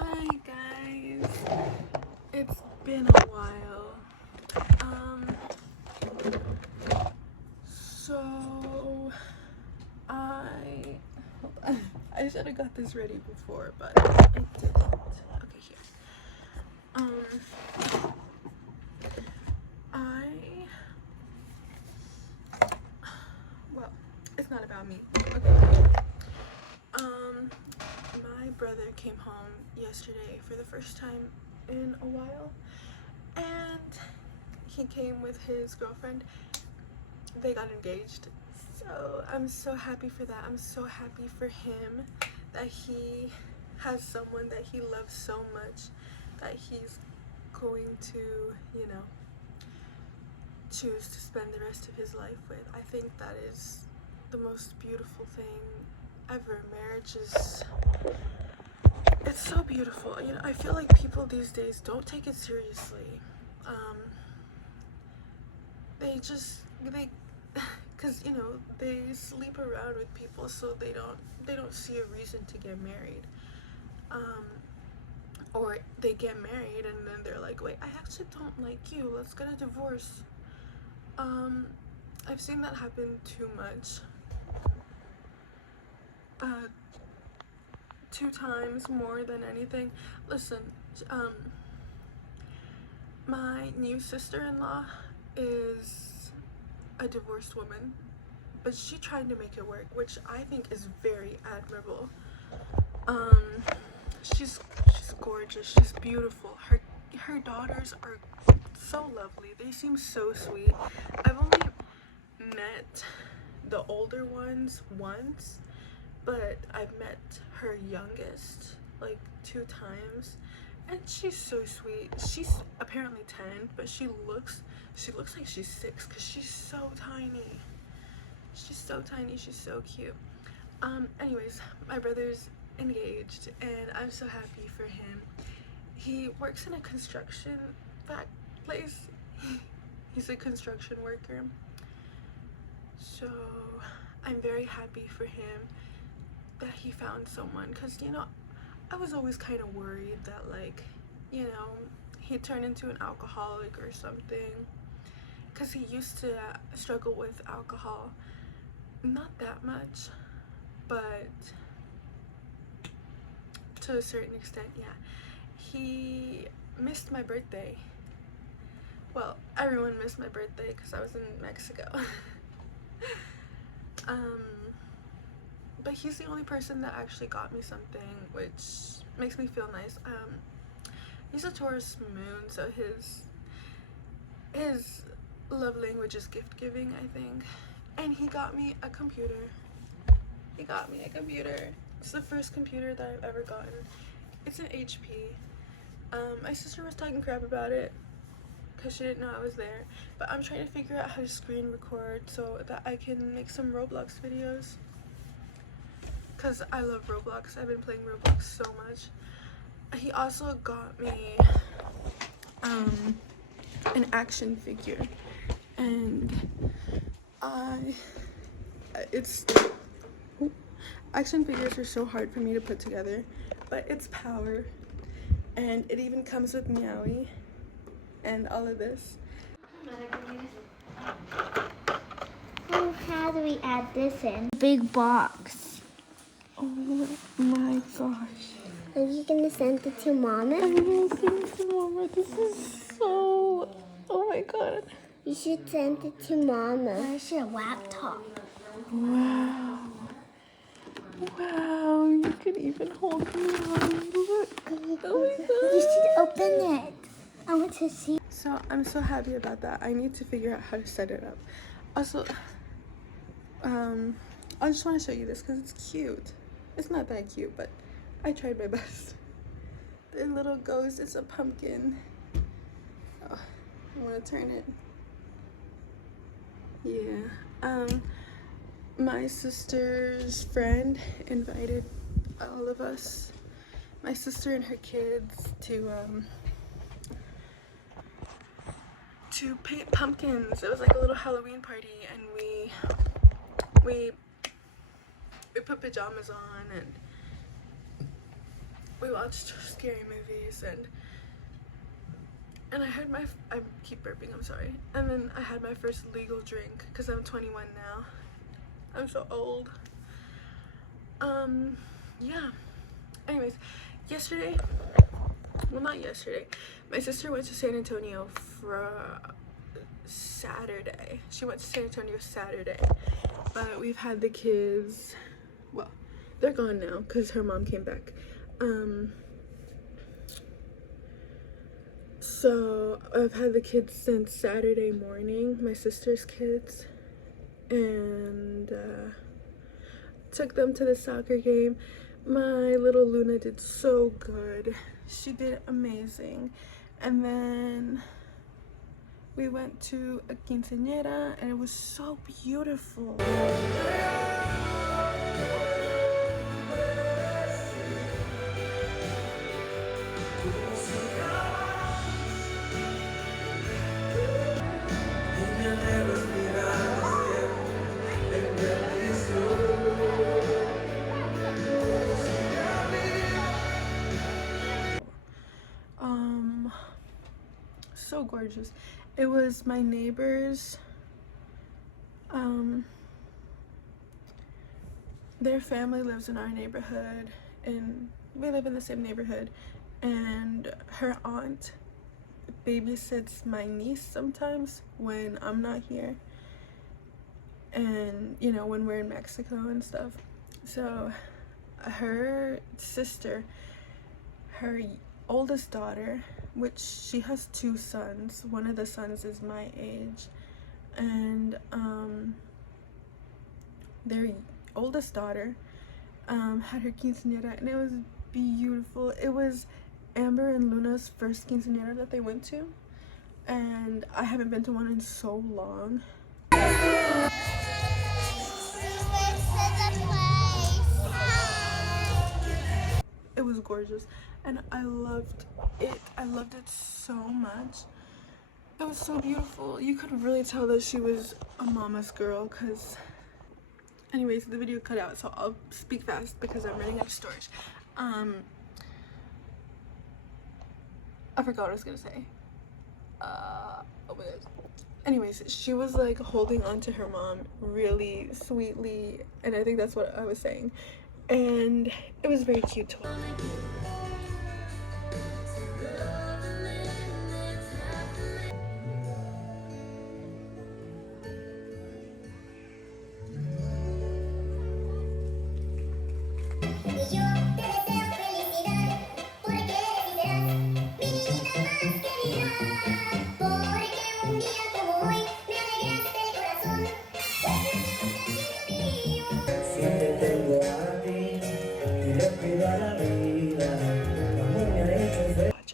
Hi guys, it's been a while. So hold on. I should have got this ready before, but I didn't. Okay, here. I well, it's not about me. Okay. My brother came home yesterday for the first time in a while, and he came with his girlfriend. They got engaged, so I'm so happy for that. I'm so happy for him that he has someone that he loves so much that he's going to, you know, choose to spend the rest of his life with. I think that is the most beautiful thing ever. Marriage is, it's so beautiful. You know, I feel like people these days don't take it seriously. Because you know, they sleep around with people, so they don't see a reason to get married. Or they get married and then they're like, wait, I actually don't like you, let's get a divorce. I've seen that happen too much. 2 times more than anything. Listen, my new sister-in-law is a divorced woman, but she tried to make it work, which I think is very admirable. She's gorgeous, she's beautiful. Her daughters are so lovely. They seem so sweet. I've only met the older ones once, but I've met her youngest like 2 times, and she's so sweet. She's apparently 10, but she looks like she's 6 because she's so tiny. She's so tiny, she's so cute. Anyways, my brother's engaged and I'm so happy for him. He works in a construction place. He's a construction worker. So I'm very happy for him that he found someone, because you know, I was always kind of worried that, like, you know, he'd turn into an alcoholic or something, because he used to struggle with alcohol. Not that much, but to a certain extent, yeah. He missed my birthday. Well, everyone missed my birthday because I was in Mexico. But he's the only person that actually got me something, which makes me feel nice. He's a Taurus moon, so his love language is gift giving, I think. And he got me a computer. It's the first computer that I've ever gotten. It's an HP. My sister was talking crap about it because she didn't know I was there, but I'm trying to figure out how to screen record so that I can make some Roblox videos, because I love Roblox. I've been playing Roblox so much. He also got me an action figure, and action figures are so hard for me to put together, but it's power, and it even comes with Meowie and all of this. Oh, how do we add this in? Big box. Oh my gosh. Are you gonna send it to Mama? I'm gonna send it to Mama. This is so, oh my god. You should send it to Mama. Where's your laptop? Wow. Wow, you could even hold me on. Look. Oh my god. You should open it. I want to see. So I'm so happy about that. I need to figure out how to set it up. Also, I just want to show you this because it's cute. It's not that cute, but I tried my best. The little ghost is a pumpkin. Oh, I want to turn it. Yeah. My sister's friend invited all of us, my sister and her kids, to paint pumpkins. It was like a little Halloween party, and we put pajamas on and we we watched scary movies, and I keep burping, I'm sorry. And then I had my first legal drink because I'm 21 now. I'm so old. Yeah. Anyways, not yesterday, my sister went to San Antonio for Saturday. She went to San Antonio Saturday, but we've had the kids, well, they're gone now because her mom came back. So I've had the kids since Saturday morning, my sister's kids, and took them to the soccer game. My little Luna did so good. She did amazing. And then we went to a quinceañera and it was so beautiful. So gorgeous. It was my neighbors, their family lives in our neighborhood, and we live in the same neighborhood, and her aunt babysits my niece sometimes when I'm not here, and you know, when we're in Mexico and stuff. So her sister, her oldest daughter, which she has 2 sons, one of the sons is my age, and their oldest daughter had her quinceañera, and it was beautiful. It was Amber and Luna's first quinceañera that they went to, and I haven't been to one in so long. It was gorgeous, and I loved it. I loved it so much. It was so beautiful. You could really tell that she was a mama's girl, because anyways, the video cut out, so I'll speak fast because I'm running out of storage. I forgot what I was gonna say. Oh my gosh. Anyways, she was like holding on to her mom really sweetly, and I think that's what I was saying, and it was very cute to watch.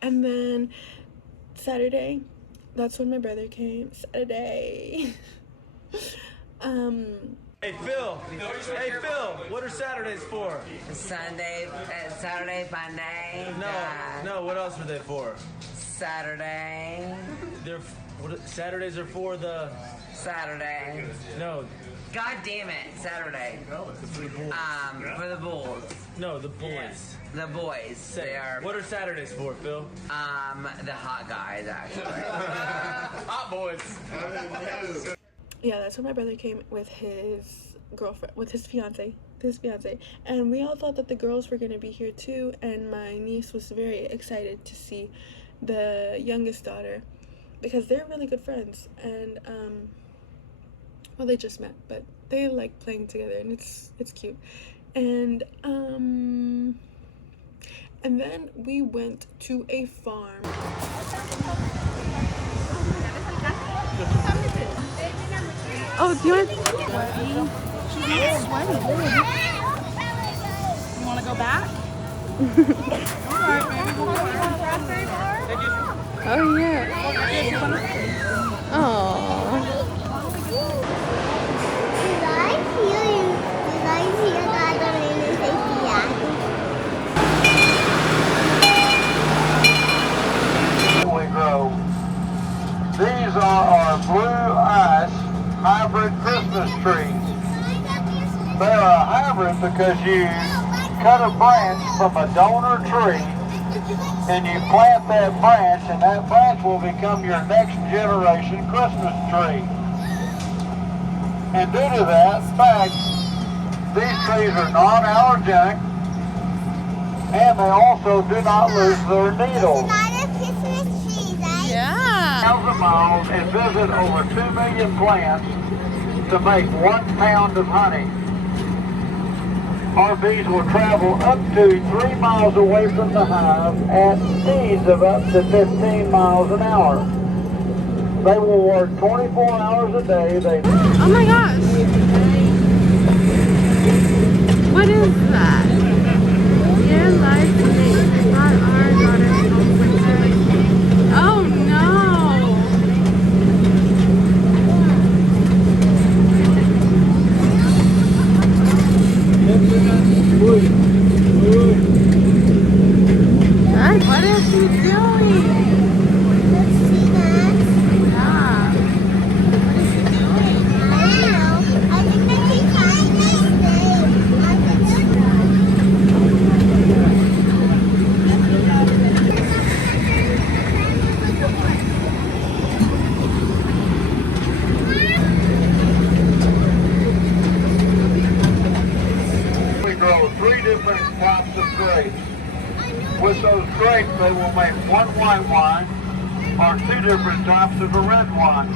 And then Saturday, that's when my brother came. Saturday. Hey Phil, what are Saturdays for? Saturday, Monday. No, what else are they for? Saturday. Saturdays are for the... Saturday. No. God damn it, Saturday. For the boys. For the Bulls. No, the boys. The boys. They are. What are Saturdays for, Phil? The hot guys, actually. Hot boys. Yeah, that's when my brother came with his girlfriend, with his fiance, and we all thought that the girls were gonna be here too, and my niece was very excited to see the youngest daughter because they're really good friends, and well, they just met, but they like playing together, and it's cute. And then we went to a farm. Oh, do you want? She's not sweaty. You want to go back? All right, baby. We'll go raspberry bar. Oh yeah. Oh. We grow. These are our blue ice hybrid Christmas trees. They are a hybrid because you cut a branch from a donor tree and you plant that branch, and that branch will become your next generation Christmas tree. And due to that fact, these trees are non-allergenic, and they also do not lose their needles. It's not a Christmas tree, right? Yeah. 1,000 miles and visit over 2 million plants to make 1 pound of honey. Our bees will travel up to 3 miles away from the hive at speeds of up to 15 miles an hour. They will work 24 hours a day. Oh my gosh. What is that? Your life makes not our daughter's home winter. Oh no. Dad, what is he doing? Let's see that. Yeah. What is he doing? I don't know. I think that he's trying to stay on the tree. We grow 3 different types of grapes. With those grapes, they will make 1 white wine or 2 different types of a red wine.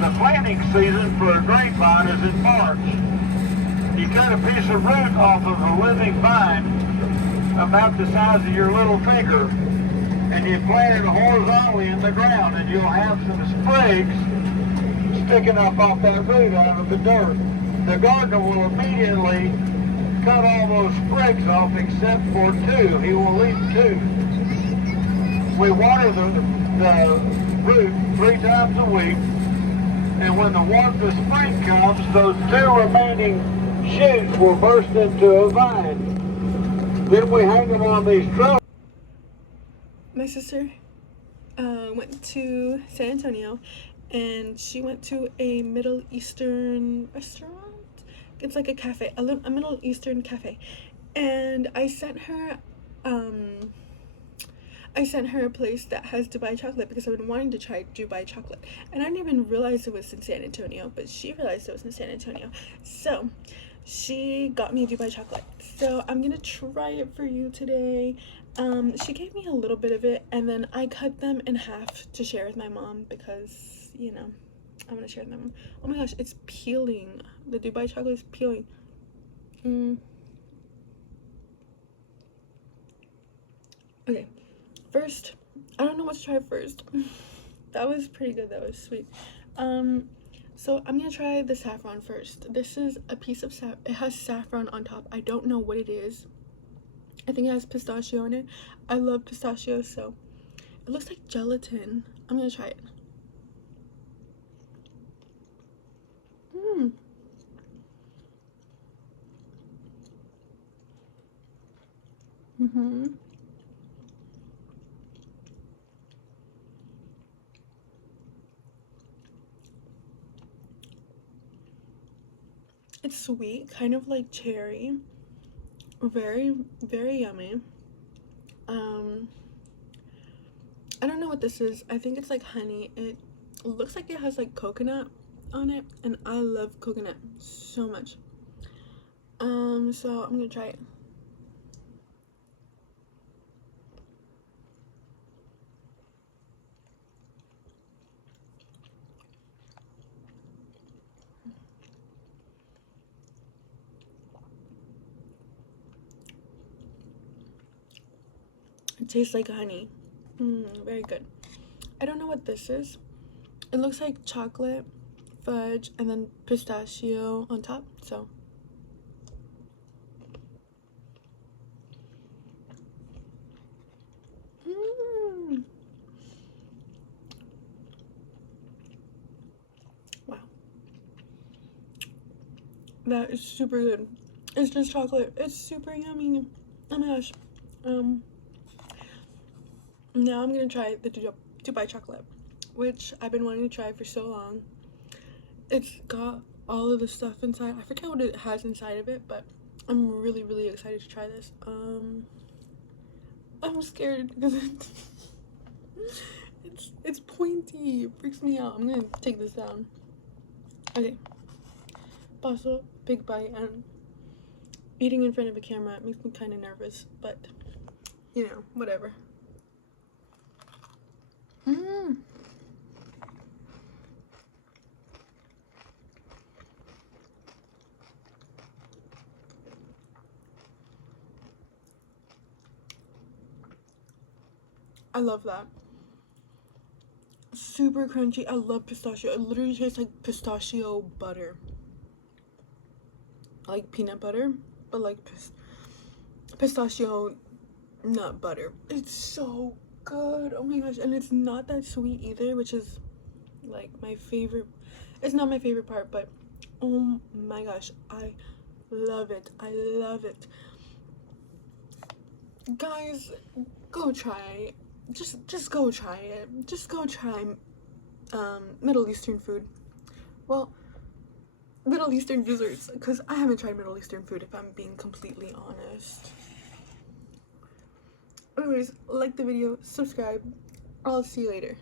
The planting season for a grapevine is in March. You cut a piece of root off of a living vine about the size of your little finger, and you plant it horizontally in the ground, and you'll have some sprigs sticking up off that root out of the dirt. The gardener will immediately cut all those sprigs off except for 2. He will leave 2. We water the root 3 times a week, and when the warmth of spring comes, those 2 remaining shoots will burst into a vine. Then we hang them on these trellises. My sister went to San Antonio, and she went to a Middle Eastern restaurant. It's like a cafe, a Middle Eastern cafe, and I sent her a place that has Dubai chocolate because I've been wanting to try Dubai chocolate, and I didn't even realize it was in San Antonio, but she realized it was in San Antonio, so she got me Dubai chocolate. So I'm gonna try it for you today. She gave me a little bit of it, and then I cut them in half to share with my mom because, you know, I'm gonna share them. Oh my gosh, it's peeling. The Dubai chocolate is peeling. Okay, first, I don't know what to try first. That was pretty good. That was sweet. So I'm gonna try the saffron first. This is a piece of it has saffron on top. I don't know what it is. I think it has pistachio in it. I love pistachio, so it looks like gelatin. I'm gonna try it. It's sweet, kind of like cherry. Very, very yummy. I don't know what this is. I think it's like honey. It looks like it has like coconut on it, and I love coconut so much. So I'm gonna try it. It tastes like honey. Very good. I don't know what this is. It looks like chocolate, fudge, and then pistachio on top, so. Wow. That is super good. It's just chocolate. It's super yummy. Oh my gosh. Now I'm gonna try the Dubai chocolate, which I've been wanting to try for so long. It's got all of the stuff inside. I forget what it has inside of it, but I'm really excited to try this. I'm scared because it's pointy. It freaks me out. I'm gonna take this down. Okay. Paso, big bite, and eating in front of a camera makes me kind of nervous, but you know, whatever. I love that. Super crunchy. I love pistachio. It literally tastes like pistachio butter. Like peanut butter, but like pistachio nut butter. It's so good. Oh my gosh. And it's not that sweet either, which is like my favorite. It's not my favorite part, but oh my gosh, I love it. I love it. Guys, go try it. Just go try it. Just go try Middle Eastern food. Well, Middle Eastern desserts, because I haven't tried Middle Eastern food, if I'm being completely honest. Anyways, like the video, subscribe. I'll see you later.